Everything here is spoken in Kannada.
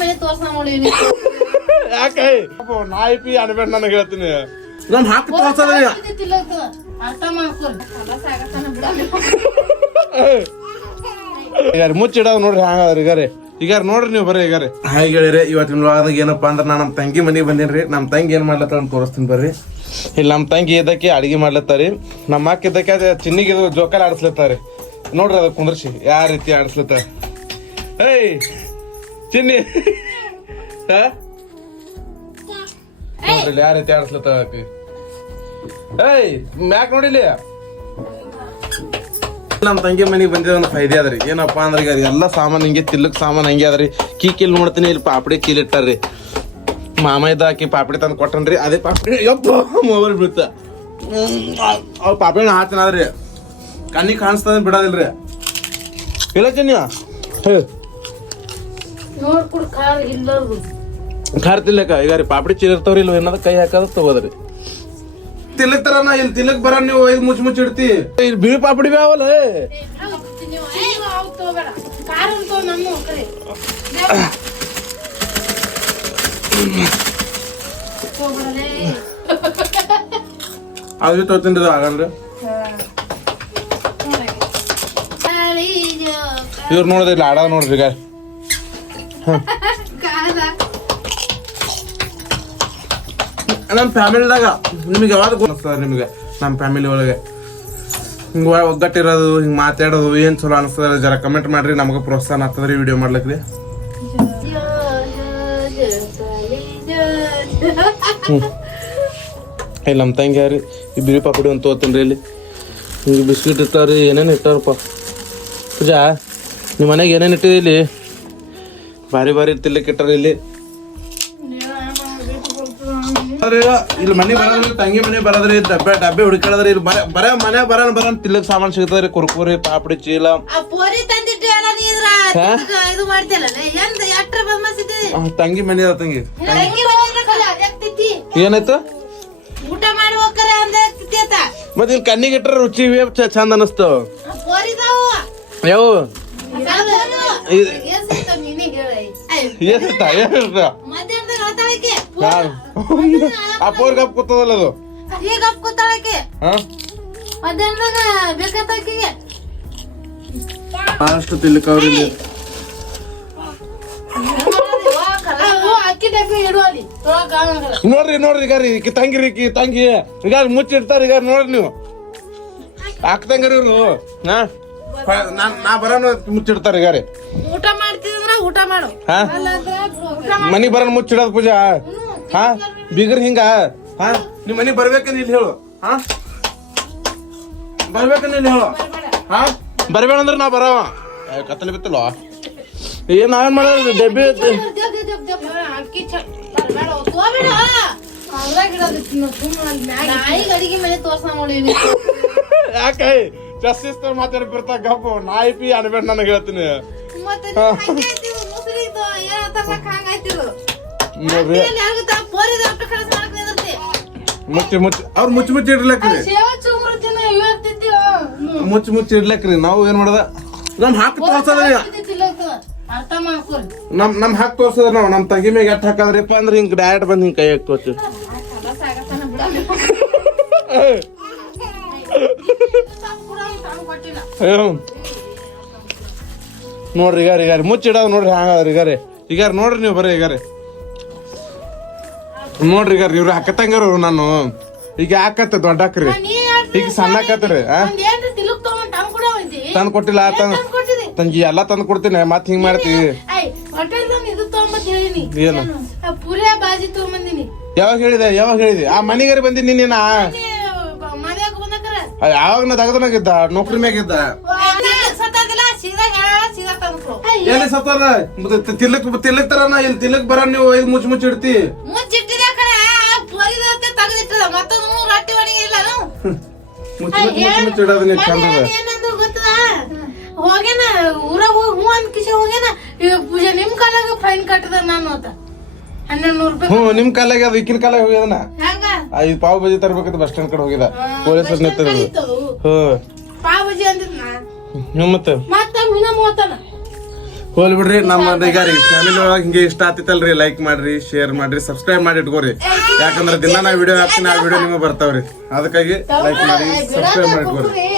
ಮನೆ ತೋರ್ಸ ನೋಡಿ ಯಾಕೆ ನಾಯಿ ಪಿ ಅನ್ಬೇಡ ನನಗೆ ಹೇಳ್ತೀನಿ ನಮ್ ಹಾಕಿ ತೋರ್ಸದ ಅರ್ಥ ಮಾಡ್ಕೊರಿ ಈಗ ಮುಚ್ಚಿಡೋದು ನೋಡ್ರಿ ಹಂಗಾದ್ರಿ ಈಗ ನೋಡ್ರಿ ನೀವು ಬರ್ರಿ ಈಗ ಹಾಗೆ ಹೇಳಿರಿ ಇವತ್ತಿನ ವ್ಲಾಗ್ದಾಗ ಏನಪ್ಪಾ ಅಂದ್ರೆ ನಾನು ನಮ್ಮ ತಂಗಿ ಮನೆಗೆ ಬಂದೇನ್ರಿ ನಮ್ಮ ತಂಗಿ ಏನ್ ಮಾಡ್ಲತ್ತಾರ ಅಂತ ತೋರಿಸ್ತೀನಿ ಬರ್ರಿ. ಇಲ್ಲಿ ನಮ್ಮ ತಂಗಿ ಇದಕ್ಕೆ ಅಡಿಗೆ ಮಾಡ್ಲತ್ತಾರಿ, ನಮ್ಮ ಅಕ್ಕ ಇದಕ್ಕೆ ಅದೇ ಚಿನ್ನಿಗೆ ಇದು ಜೋಕಾಲಿ ಆಡಿಸ್ಲತ್ತಾರಿ. ನೋಡ್ರಿ ಅದ ಕುಂದ್ರಿಸಿ ಯಾವ ರೀತಿ ಆಡಿಸ್ಲತ್ತಾರ. ಏಯ್ ಚಿನ್ನಿ ನೋಡ್ರಿ ಯಾವ ರೀತಿ ಆಡಿಸ್ಲತ್ತಾರ. ಏಯ್ ಮ್ಯಾಕ್ ನೋಡಿಲಿ ನಮ್ಮ ತಂಗಿ ಮನೆಗೆ ಬಂದಿದ ಒಂದು ಫೈದೆ ಅದ್ರಿ. ಏನಪ್ಪಾ ಅಂದ್ರೆ ಈಗ ಎಲ್ಲ ಸಾಮಾನು ಹಿಂಗೆ ತಿಲ್ಲಕ್ ಸಾಮಾನು ಹಂಗೆ ಅದ್ರಿ. ಕೀಲ್ ನೋಡ್ತೀನಿ ಇಲ್ಲಿ ಪಾಪಡಿ ಕೀಲ್ ಇಟ್ಟಾರ್ರಿ. ಮಾಮ ಇದ್ದ ಹಾಕಿ ಪಾಪಡಿ ತಂದು ಕೊಟ್ಟನ್ರಿ. ಅದೇ ಪಾಪಡಿ ಯಪ್ಪ ಮೊಬೈಲ್ ಬೀಳ್ತ ಅವ್ರ ಪಾಪಡಿನ ಹಾಕ್ತಾನದ್ರಿ. ಕಣ್ಣಿಗೆ ಕಾಣಿಸ್ತದ ಬಿಡೋದಿಲ್ರಿ. ಇಲ್ಲ ಚಿನ್ನಿ ಖಾರ ತಿಲ್ಲಕ ಈಗ ರೀ ಪಾಪಡಿ ಚೀಲ ಇರ್ತಾವ್ರಿ ಇಲ್ಲ ಏನಾದ್ರು ಕೈ ಹಾಕೋದ್ ತಗೋದ್ರಿ. ತಿಲ್ಲಕ್ ತರನ ಇಲ್ಲಿ ತಿಲ್ಲಕ್ ಬರ ನೀವು ಇದು ಮುಚ್ಚಿ ಇಡ್ತಿ ಇಲ್ಲಿ ಬಿಳಿ ಪಾಪಡಿ ಬ್ಯಾವಲ್ಲ. ಅದು ತೋತಿನ್ರಿ ಆಗಲ್ರಿ. ಇವ್ರು ನೋಡಿದ್ರಿ ಇಲ್ಲಿ ಆಡ ನೋಡ್ರಿ ಈಗ ನಮ್ಮ ಫ್ಯಾಮಿಲಿದಾಗ ನಿಮಗೆ ಯಾವಾಗ ಅನಿಸ್ತದ ನಿಮಗೆ ನಮ್ಮ ಫ್ಯಾಮಿಲಿ ಒಳಗೆ ಹಿಂಗ ಒಗ್ಗಟ್ಟಿರೋದು ಹಿಂಗ್ ಮಾತಾಡೋದು ಏನ್ ಚಲೋ ಅನಿಸ್ತದ ಜರ ಕಮೆಂಟ್ ಮಾಡ್ರಿ. ನಮಗ ಪ್ರೋತ್ಸಾಹ ಆಗ್ತದ್ರಿ ವಿಡಿಯೋ ಮಾಡ್ಲಿಕ್ರಿ. ಇಲ್ಲಿ ನಮ್ಮ ತಂಗಿ ಯಾರಿ ಈ ಬಿಳಿ ಪಾಪಡಿ ಒಂದು ತೋತೀನಿ ಇಲ್ಲಿ ಹಿಂಗ ಬಿಸ್ಕಿಟ್ ಇಟ್ಟಾರಿ ಏನೇನು ಇಟ್ಟಾರಪ್ಪ. ಪೂಜಾ ನಿಮ್ಮ ಮನೆಗೆ ಏನೇನು ಇಟ್ಟಿದೆ ಇಲ್ಲಿ ಭಾರಿ ಭಾರಿ ತಿಲ್ಲಕ್ ಇಟ್ಟಾರ ಇಲ್ಲಿ. ಇಲ್ಲಿ ಮನೆ ಬರೋದ್ರಿ ತಂಗಿ ಮನೆ ಬರೋದ್ರಿ ಡಬ್ಬೆ ಹುಡುಕಾಡದ್ರಿ. ಇಲ್ಲಿ ಬರ ಮನೆ ಬರ ತಿಲ್ಲಕ್ ಸಾಮಾನು ಸಿಗ್ತದ್ರಿ. ಕುರ್ಕುರಿ ಪಾಪಡಿ ಚೀಲ ತಂಗಿ ಮನೆ ಅದ ತಂಗಿ ಏನಾಯ್ತು ಮತ್ತೆ ಇಲ್ಲಿ ಕಣ್ಣಿಗೆ ಇಟ್ರ ರುಚಿ ಚಂದ ಅನಸ್ತಾವ. ಯಾವ ಅಪ್ಪೋರ್ ಗಪ್ ಕೂತದಲ್ಲ ಅದು ಅಷ್ಟು ತಿಲ್ಲಕ್ ಅವ್ರಿಗೆ ನೋಡ್ರಿ ಈಗ ತಂಗಿರಿ ತಂಗಿ ಈಗ ಮುಚ್ಚಿಡ್ತಾರ. ಈಗ ನೋಡ್ರಿ ನೀವು ಹಾಕ್ತಂಗ್ರಿ ಇವ್ರು ನಾ ಬರೋನು ಮುಚ್ಚಿಡ್ತಾರ. ಈಗ ಊಟ ಮಾಡ್ತಿದ್ರ ಊಟ ಮಾಡು ಮನಿ ಬರೋನ್ ಮುಚ್ಚಿಡೋದ್ ಪೂಜಾ. ಹಾ ಬಿಗರ್ ಹಿಂಗ ಹಾ ನಿಮ್ ಮನಿ ಬರ್ಬೇಕಂದ್ ಇಲ್ಲಿ ಹೇಳು. ಹಾ ಬರ್ಬೇಕಂದ್ ಇಲ್ಲಿ ಹೇಳು. ಹಾ ಬರ್ಬೇಡ ಅಂದ್ರೆ ನಾ ಬರವ ಕತ್ತಲೆ ಬಿತ್ತಲ್ವ ಏನ್ ನಾವೇನ್ ಮಾಡೋದು ಡಬ್ಬಿ ಅಡಿಗೆ ಮನೆ ತೋರ್ಸ ನೋಡಿ ಯಾಕೆ ಜಸ್ಟಿಸ್ ಮಾತಾಡಿ ಬರ್ತಾ ಗಪ್ಪು ನಾಯಿ ಪಿ ಅನ್ಬೇಡ ನನಗೆ ಹೇಳ್ತೀನಿ. ಅವ್ರ ಮುಚ್ಚಿ ಇಡ್ಲಕ್ರಿ ಮುಚ್ಚಿ ಇಡ್ಲಕ್ರಿ. ನಾವು ಏನ್ ಮಾಡದ ನಮ್ ಹಾಕಿ ತೋರ್ಸದ್ರಿ. ನಮ್ ಹಾಕಿ ತೋರ್ಸದ್ರ ನಾವ್ ನಮ್ ತಂಗಿ ಮ್ಯಾಗ ಎಟ್ ಹಾಕದ್ರಿಪ್ಪ ಅಂದ್ರೆ ಹಿಂಗ್ ಡೈರೆಕ್ಟ್ ಬಂದ್ ಹಿಂಗ್ ಕೈ ಹಾಕೋತೀವಿ. ನೋಡ್ರಿ ಈಗ ಮುಚ್ಚಿಡೋದು ನೋಡ್ರಿ ಹಂಗಾದ್ರಿ. ಈಗ ನೋಡ್ರಿ ನೀವು ಬರ್ರಿ ಈಗ ನೋಡ್ರಿ ಇವ್ರು ಹಾಕತ್ತಂಗಾರ ನಾನು ಈಗ ಯಾಕತ್ತ ದೊಡ್ಡ ಹಾಕ್ರಿ ಈಗ ಸಣ್ಣ ಹಾಕತ್ರಿ ತಂದ್ ಕೊಟ್ಟಿಲ್ಲ ತಂಗಿ ಎಲ್ಲಾ ತಂದ್ ಕೊಡ್ತೀನಿ ಮತ್ ಹಿಂಗ್ ಮಾಡ್ತೀವಿ. ಏನು ಯಾವಾಗ ಹೇಳಿದೆ ಆ ಮನೆಗಾರಿ ಬಂದಿನಿ ನೀನ ಯಾವಾಗ ನಾ ತಗದನಾಗಿದ್ದ ನೌಕರಿ ಮ್ಯಾಗಿದ್ದ ಎಲ್ಲಿ ಸತ್ತದ ತಿಲ್ಲಕ್ ತರನ ಇಲ್ಲಿ ತಿಲ್ಲಕ್ ಬರ ನೀವು ಇದು ಮುಚ್ಚಿ ಇಡ್ತಿ ಮುಚ್ಚಿ ಇಡೋದು ನೀವು ಚಂದ ಹೋಗ್ಯಾನ ಊರಾಗ ಹೂ ಅಂದ್ ಕಿಶ ಹೋಗ್ಯಾನ ಪೂಜೆ ನಿಮ್ ಕಾಲಾಗ ಫೈನ್ ಕಟ್ಟದ ನಾನು ಅಂತ 1200 ರೂಪಾಯಿ. ನಿಮ್ ಕಾಲಾಗ ಅದು ಈಕಿನ ಕಾಲಾಗ ಹೋಗ್ಯದನ ಐದು ಪಾವ್ ಬಜಿ ತರ್ಬೇಕಂತ ಬಸ್ ಸ್ಟ್ಯಾಂಡ್ ಕಡೆ ಹೋಗಿದ ಪೊಲೀಸ್ ಪಾವ್ ಬಜಿ ಅಂದಿದ್ನ ಮತ್ತೆ ಮೀನ 30 ಹೋಲ್ ಬಿಡ್ರಿ ನಮ್ಮ ಈಗ ರೀ ಫ್ಯಾಮಿಲಿ ಒಳಗೆ ಹಿಂಗೆ ಇಷ್ಟ ಆತಿತ್ತಲ್ರಿ ಲೈಕ್ ಮಾಡ್ರಿ ಶೇರ್ ಮಾಡ್ರಿ ಸಬ್ಸ್ಕ್ರೈಬ್ ಮಾಡಿ ಇಟ್ಕೋರಿ ಯಾಕಂದ್ರೆ ದಿನ ನಾ ವಿಡಿಯೋ ಹಾಕ್ತೀನಿ ಆ ವಿಡಿಯೋ ನಿಮಗೆ ಬರ್ತಾವ್ರಿ ಅದಕ್ಕಾಗಿ ಲೈಕ್ ಮಾಡಿ ಸಬ್ಸ್ಕ್ರೈಬ್ ಮಾಡಿ ಇಟ್ಕೋರಿ